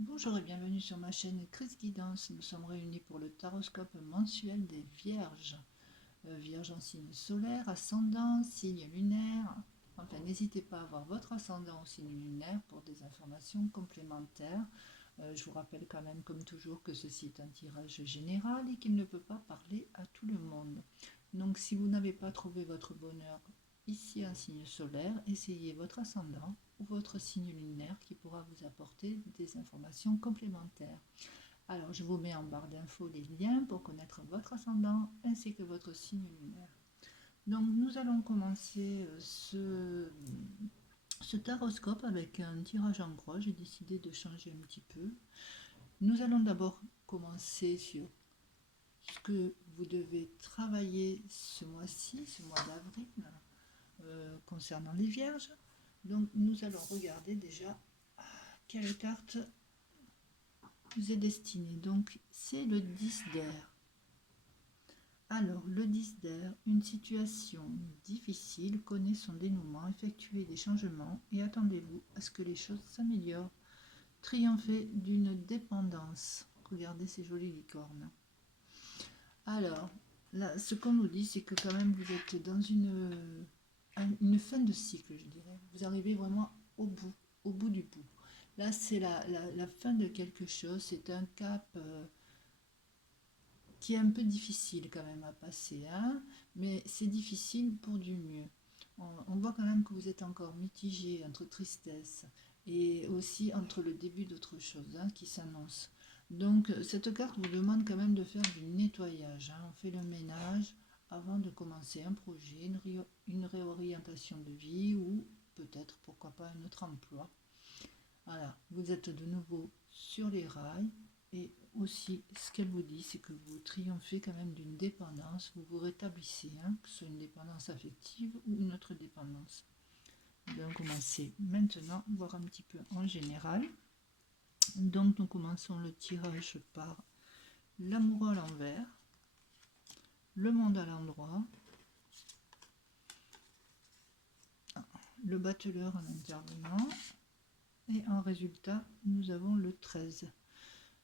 Bonjour et bienvenue sur ma chaîne Chris Guidance. Nous sommes réunis pour le taroscope mensuel des Vierges. Vierge en signe solaire, ascendant, signe lunaire. Enfin, n'hésitez pas à voir votre ascendant au signe lunaire pour des informations complémentaires. Je vous rappelle quand même, comme toujours, que ceci est un tirage général et qu'il ne peut pas parler à tout le monde. Donc, si vous n'avez pas trouvé votre bonheur ici un signe solaire, essayez votre ascendant ou votre signe lunaire qui pourra vous apporter des informations complémentaires. Alors, je vous mets en barre d'infos les liens pour connaître votre ascendant ainsi que votre signe lunaire. Donc, nous allons commencer ce taroscope avec un tirage en croix. J'ai décidé de changer un petit peu. Nous allons d'abord commencer sur ce que vous devez travailler ce mois-ci, ce mois d'avril, concernant les vierges. Donc, nous allons regarder déjà quelle carte vous est destinée. Donc, c'est le 10 d'air. Alors, le 10 d'air, une situation difficile connaît son dénouement, effectuez des changements et attendez-vous à ce que les choses s'améliorent. Triompher d'une dépendance. Regardez ces jolies licornes. Alors, là, ce qu'on nous dit, c'est que quand même vous êtes dans une fin de cycle, je dirais. Vous arrivez vraiment au bout du bout. Là, c'est la fin de quelque chose, c'est un cap qui est un peu difficile quand même à passer, hein, mais c'est difficile pour du mieux. On voit quand même que vous êtes encore mitigé entre tristesse et aussi entre le début d'autre chose qui s'annonce. Donc cette carte vous demande quand même de faire du nettoyage. On fait le ménage avant de commencer un projet, une réorientation de vie ou peut-être pourquoi pas un autre emploi. Voilà, vous êtes de nouveau sur les rails et aussi ce qu'elle vous dit, c'est que vous triomphez quand même d'une dépendance, vous vous rétablissez, que ce soit une dépendance affective ou une autre dépendance. Nous allons commencer maintenant, voir un petit peu en général. Donc nous commençons le tirage par l'amour à l'envers, le monde à l'endroit, le battleur en intervenant, et en résultat, nous avons le 13.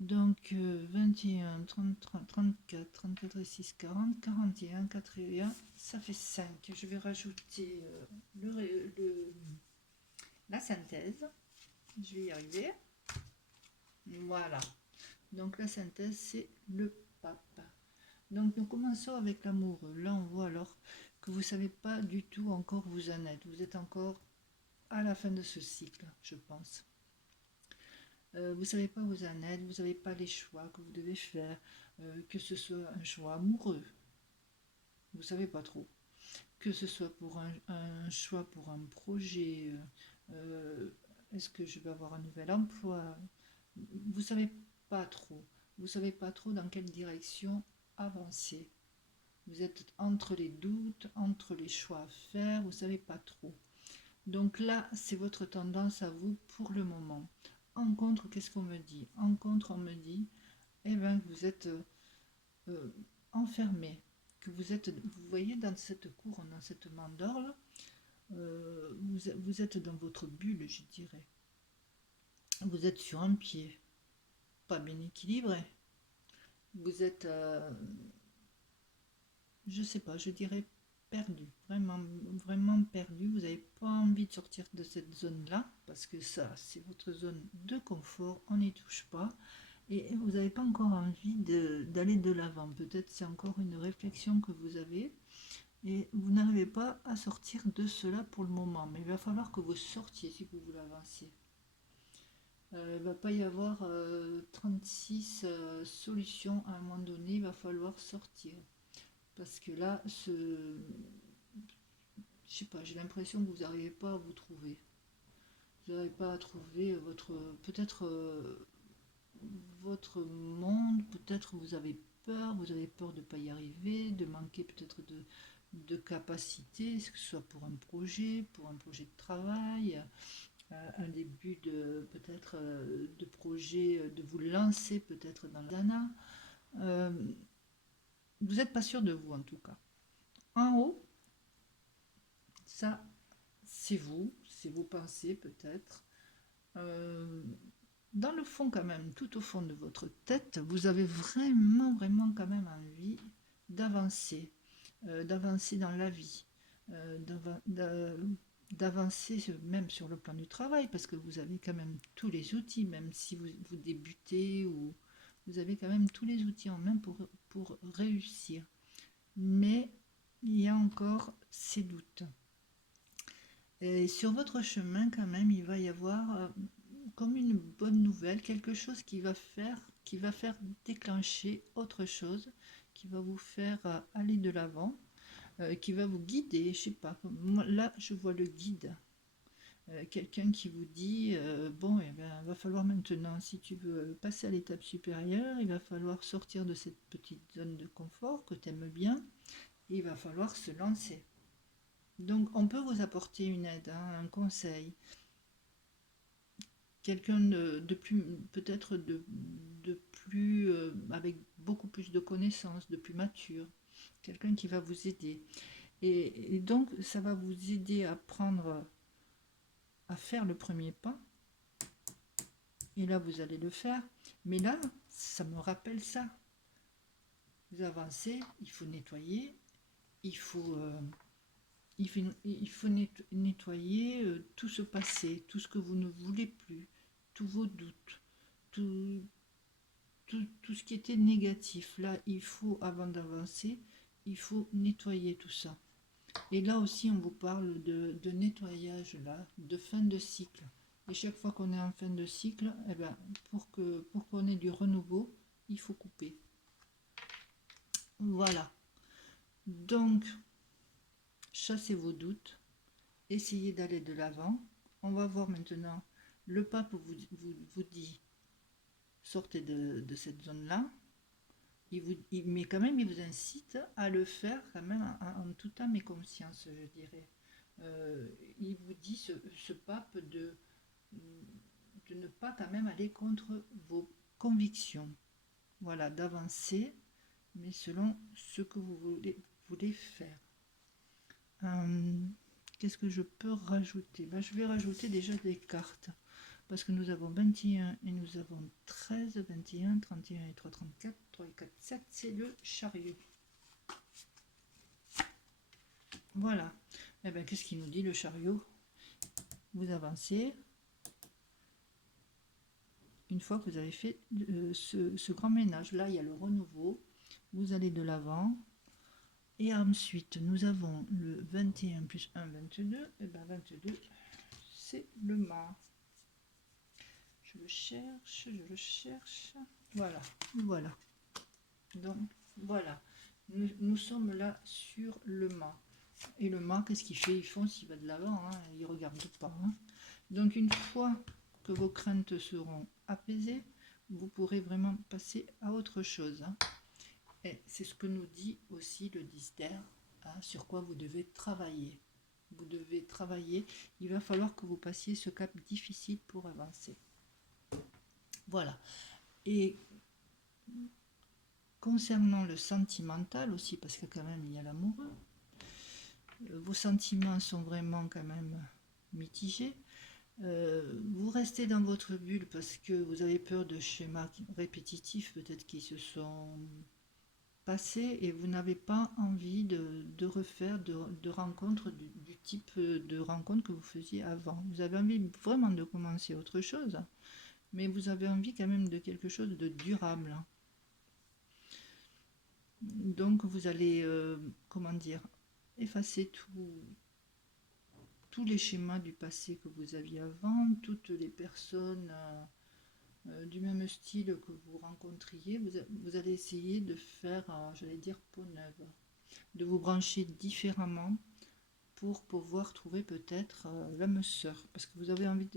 Donc 21, 30, 30, 34, 34 et 6, 40, 41, 41, ça fait 5. Je vais rajouter la synthèse. Je vais y arriver. Voilà. Donc la synthèse, c'est le pape. Donc nous commençons avec l'amoureux. Là, on voit alors que vous ne savez pas du tout encore où vous en êtes. Vous êtes encore à la fin de ce cycle, je pense. Vous ne savez pas où vous en êtes, vous n'avez pas les choix que vous devez faire, que ce soit un choix amoureux, vous ne savez pas trop, que ce soit pour un choix pour un projet, est-ce que je vais avoir un nouvel emploi, vous ne savez pas trop, vous ne savez pas trop dans quelle direction avancer. Vous êtes entre les doutes, entre les choix à faire, vous ne savez pas trop. Donc là, c'est votre tendance à vous pour le moment. En contre, qu'est-ce qu'on me dit? En contre, on me dit, eh bien, que vous êtes enfermé, que vous voyez, dans cette cour, dans cette mandorle, vous êtes dans votre bulle, je dirais. Vous êtes sur un pied, pas bien équilibré. Vous êtes, je sais pas, je dirais perdu, vraiment, vraiment perdu. Vous n'avez pas envie de sortir de cette zone-là, parce que ça, c'est votre zone de confort, on n'y touche pas. Et vous n'avez pas encore envie d'aller de l'avant. Peut-être c'est encore une réflexion que vous avez et vous n'arrivez pas à sortir de cela pour le moment. Mais il va falloir que vous sortiez si vous voulez avancer. Il ne va pas y avoir 36 solutions à un moment donné, il va falloir sortir. Parce que là, je sais pas, j'ai l'impression que vous n'arrivez pas à vous trouver. Vous n'arrivez pas à trouver peut-être votre monde, peut-être vous avez peur de ne pas y arriver, de manquer peut-être de capacité, que ce soit pour un projet de travail, un début de peut-être de projet, de vous lancer peut-être dans l'ANA. Euh, vous n'êtes pas sûr de vous en tout cas. En haut, ça c'est vos pensées peut-être. dans le fond quand même, tout au fond de votre tête, vous avez vraiment, vraiment quand même envie d'avancer, d'avancer dans la vie, d'avancer même sur le plan du travail, parce que vous avez quand même tous les outils, même si vous débutez, ou vous avez quand même tous les outils en main pour réussir. Mais il y a encore ces doutes. Et sur votre chemin, quand même, il va y avoir comme une bonne nouvelle, quelque chose qui va faire déclencher autre chose, qui va vous faire aller de l'avant, qui va vous guider, je sais pas. Moi, là, je vois le guide. Quelqu'un qui vous dit bon, eh ben, il va falloir maintenant, si tu veux passer à l'étape supérieure, il va falloir sortir de cette petite zone de confort que tu aimes bien, et il va falloir se lancer. Donc, on peut vous apporter une aide, hein, un conseil, quelqu'un de plus, peut-être de plus, avec beaucoup plus de connaissances, de plus mature, quelqu'un qui va vous aider. Et donc, ça va vous aider à prendre, à faire le premier pas. Et là, vous allez le faire. Mais là, ça me rappelle ça. Vous avancez, il faut nettoyer, il faut, nettoyer tout ce passé, tout ce que vous ne voulez plus, tous vos doutes, tout, tout ce qui était négatif. Là, il faut, avant d'avancer, il faut nettoyer tout ça. Et là aussi, on vous parle de nettoyage, là, de fin de cycle. Et chaque fois qu'on est en fin de cycle, eh ben, pour qu'on ait du renouveau, il faut couper. Voilà. Donc, chassez vos doutes, essayez d'aller de l'avant. On va voir maintenant, le pape vous dit, sortez de cette zone-là. Mais quand même, il vous incite à le faire quand même en toute âme et conscience, je dirais. Il vous dit, ce pape, de ne pas quand même aller contre vos convictions. Voilà, d'avancer, mais selon ce que vous voulez faire. Qu'est-ce que je peux rajouter? Je vais rajouter déjà des cartes. Parce que nous avons 21 et nous avons 13, 21, 31 et 3, 34, 3 et 4, 7, c'est le chariot. Voilà. Et bien, qu'est-ce qu'il nous dit le chariot? Vous avancez. Une fois que vous avez fait ce grand ménage, là, il y a le renouveau. Vous allez de l'avant. Et ensuite, nous avons le 21 plus 1, 22. Et bien, 22, c'est le mât. Je le cherche. Voilà, voilà. Donc, voilà. Nous sommes là sur le mât. Et le mât, qu'est-ce qu'il fait? Il fonce, il va de l'avant, hein, il ne regarde pas. Hein. Donc, une fois que vos craintes seront apaisées, vous pourrez vraiment passer à autre chose. Hein. Et c'est ce que nous dit aussi le Dister, hein, sur quoi vous devez travailler. Vous devez travailler. Il va falloir que vous passiez ce cap difficile pour avancer. Voilà. Et concernant le sentimental aussi, parce que quand même il y a l'amoureux, vos sentiments sont vraiment quand même mitigés. Vous restez dans votre bulle parce que vous avez peur de schémas répétitifs peut-être qui se sont passés et vous n'avez pas envie de refaire de rencontres du type de rencontres que vous faisiez avant. Vous avez envie vraiment de commencer autre chose, mais vous avez envie quand même de quelque chose de durable. Donc vous allez, comment dire, effacer tous les schémas du passé que vous aviez avant, toutes les personnes du même style que vous rencontriez. Vous allez essayer de faire, j'allais dire, peau neuve, de vous brancher différemment pour pouvoir trouver peut-être l'âme sœur, parce que vous avez envie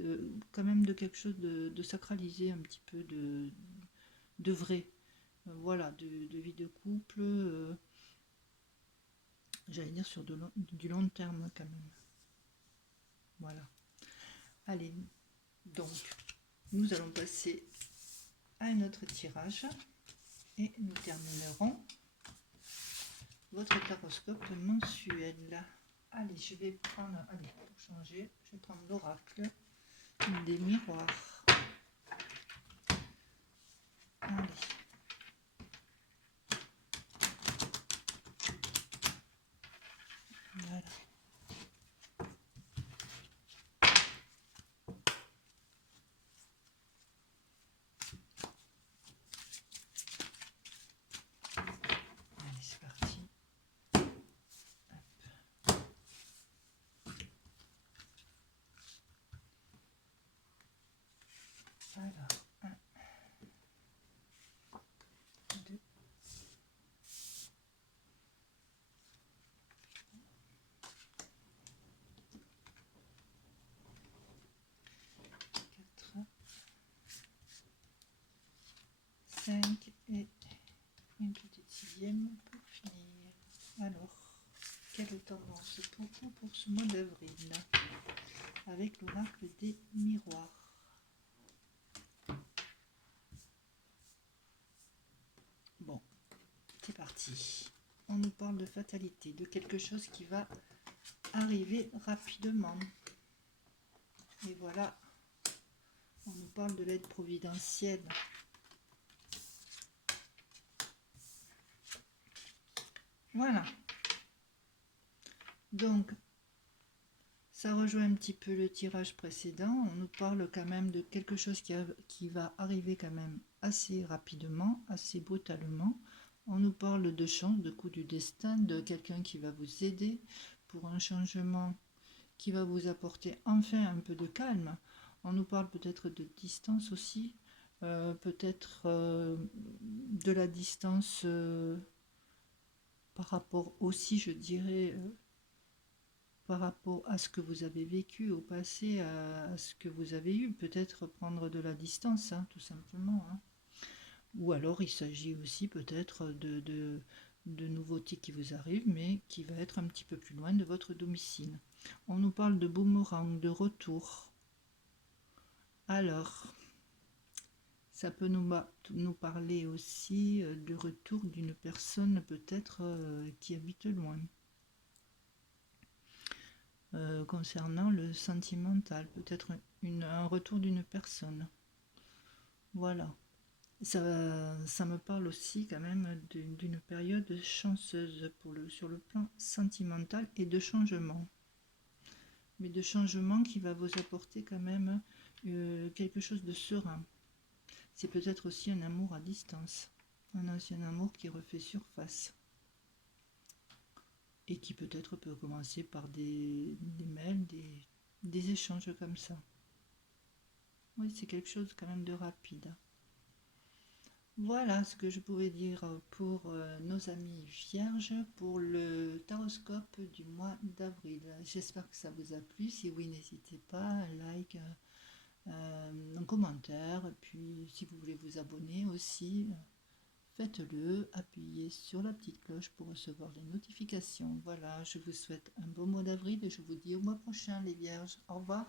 quand même de quelque chose de sacralisé, un petit peu de vrai. Voilà, de vie de couple, j'allais dire sur du long terme quand même. Voilà. Allez, donc, nous allons passer à un autre tirage et nous terminerons votre taroscope mensuel. Allez, je vais prendre, pour changer, je vais prendre l'oracle des miroirs. Alors, 1, 2, 4, 5 et une petite sixième pour finir. Alors, quelle tendance pour vous pour ce mois d'avril avec l'oracle des miroirs? Bon, c'est parti. On nous parle de fatalité, de quelque chose qui va arriver rapidement. Et voilà, on nous parle de l'aide providentielle. Voilà. Donc, ça rejoint un petit peu le tirage précédent. On nous parle quand même de quelque chose qui va arriver quand même assez rapidement, assez brutalement. On nous parle de chance, de coup du destin, de quelqu'un qui va vous aider pour un changement qui va vous apporter enfin un peu de calme. On nous parle peut-être de distance aussi, peut-être de la distance par rapport aussi, je dirais, par rapport à ce que vous avez vécu au passé, à ce que vous avez eu, peut-être prendre de la distance, hein, tout simplement. Hein. Ou alors il s'agit aussi peut-être de nouveautés qui vous arrivent, mais qui va être un petit peu plus loin de votre domicile. On nous parle de boomerang, de retour. Alors, ça peut nous parler aussi de retour d'une personne peut-être qui habite loin. Concernant le sentimental, peut-être un retour d'une personne. Voilà. Ça me parle aussi quand même d'une période chanceuse sur le plan sentimental et de changement. Mais de changement qui va vous apporter quand même quelque chose de serein. C'est peut-être aussi un amour à distance, un ancien amour qui refait surface. Et qui peut-être peut commencer par des mails, des échanges comme ça. Oui, c'est quelque chose quand même de rapide. Voilà ce que je pouvais dire pour nos amis vierges pour le taroscope du mois d'avril. J'espère que ça vous a plu. Si oui, n'hésitez pas, un like, un commentaire. Et puis, si vous voulez vous abonner aussi, faites-le. Appuyez sur la petite cloche pour recevoir les notifications. Voilà, je vous souhaite un beau mois d'avril et je vous dis au mois prochain, les vierges. Au revoir.